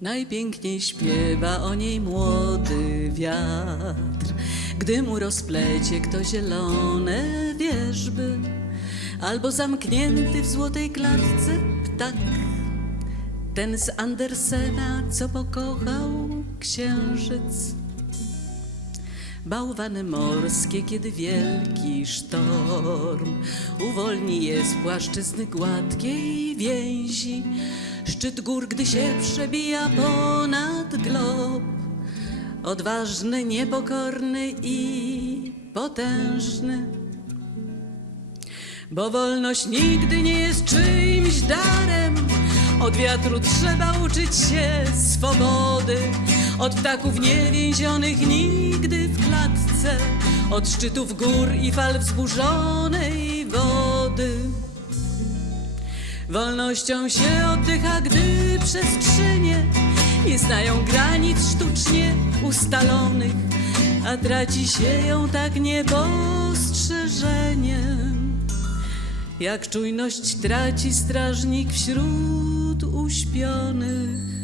Najpiękniej śpiewa o niej młody wiatr, gdy mu rozplecie kto zielone wierzby, albo zamknięty w złotej klatce ptak. Ten z Andersena, co pokochał księżyc. Bałwany morskie, kiedy wielki sztorm uwolni je z płaszczyzny gładkiej więzi. Szczyt gór, gdy się przebija ponad glob, odważny, niepokorny i potężny. Bo wolność nigdy nie jest czyimś darem. Od wiatru trzeba uczyć się swobody. Od ptaków niewięzionych nigdy w klatce. Od szczytów gór i fal wzburzonej wody. Wolnością się oddycha, gdy przestrzenie nie znają granic sztucznie ustalonych, a traci się ją tak niepostrzeżeniem. Jak czujność traci strażnik wśród uśpionych.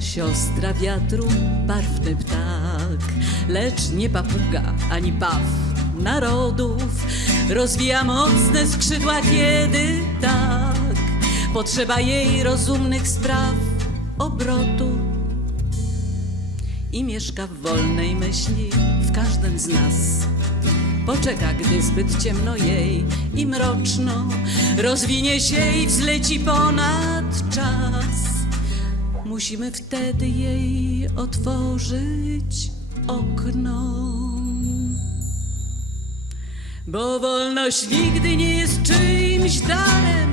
Siostra wiatru, barwny ptak, lecz nie papuga ani paw narodów. Rozwija mocne skrzydła, kiedy tak potrzeba jej rozumnych spraw obrotu. I mieszka w wolnej myśli w każdym z nas. Poczeka, gdy zbyt ciemno jej i mroczno, rozwinie się i wzleci ponad czas. Musimy wtedy jej otworzyć okno. Bo wolność nigdy nie jest czyimś darem.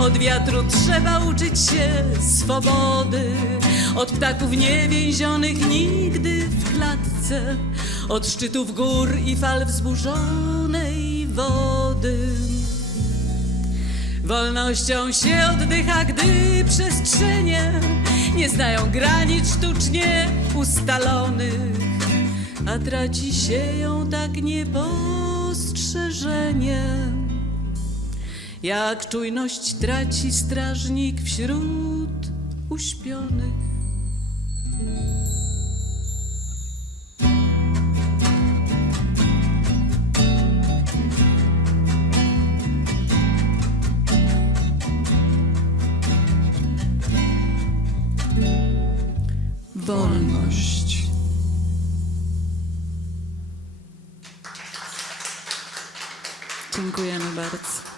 Od wiatru trzeba uczyć się swobody. Od ptaków niewięzionych nigdy w klatce. Od szczytów gór i fal wzburzonej wody. Wolnością się oddycha, gdy przestrzenie nie znają granic sztucznie ustalonych, a traci się ją tak niepostrzeżenie. Jak czujność traci strażnik wśród uśpionych. Dziękujemy bardzo.